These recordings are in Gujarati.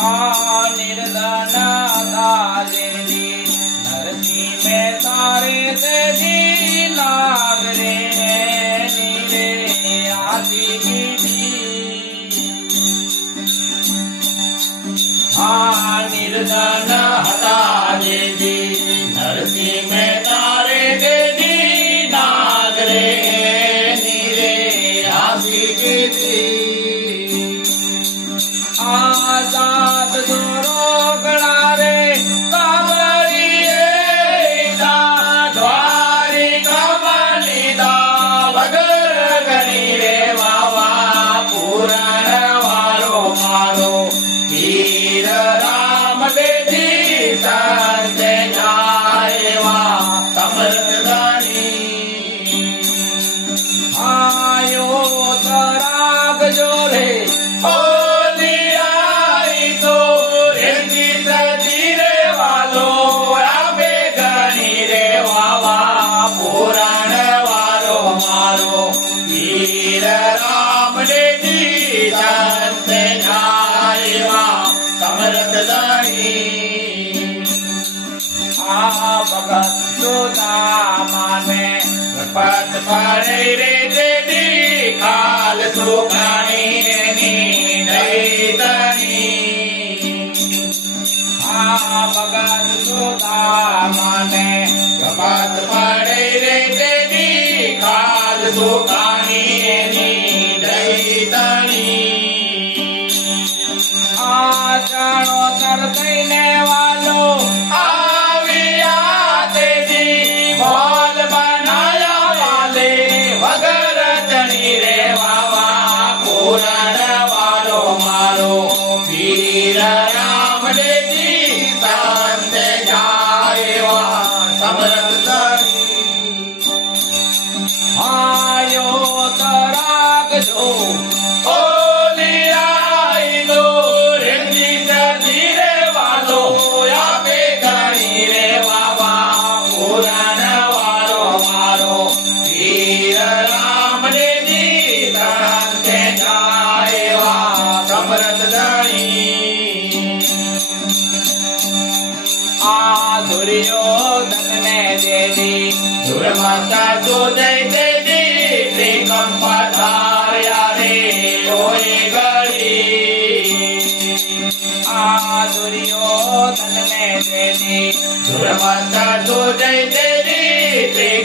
આ નિર્દના નરસિંહ મેં તારે તેથી લાગ રે નીરે આદિ આ નિર્દના હતા દેવી નરસિંહ મેં તારે તેથી નાગ રે નીરે આદિ Yeah. માની આ ભગત ના માને પદ પડે રે દેવી કાલ સુખાણી એની નૈતની સુધા માને પદ પડે આ દુર્યોધનને દેવી. દુર્માતા જો જય દેવી તે કંપાધાર્યા રે ઓય ગળી. આ દુર્યોધનને દેવી દુર્માતા જો જય દેવી તે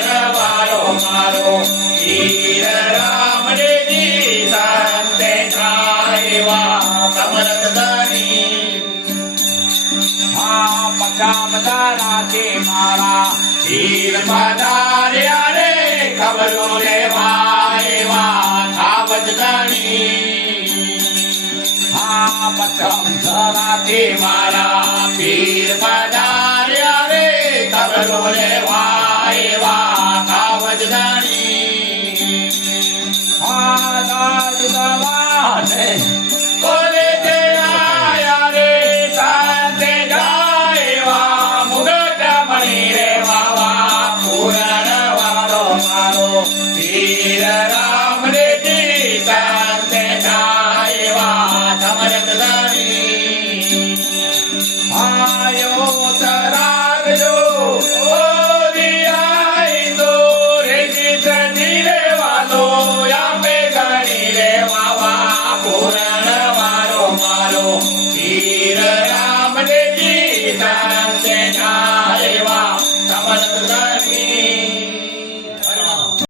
રામ તારા કે મારા ધીર પધાર્યા રે ખબરો રે ભાઈ વા થાવજ ધણી હા પથમ તારા કે મારા પીર પધાર્યા રે ખબરો રે ભાઈ વા થાવજ ધણી હા દાદ દવા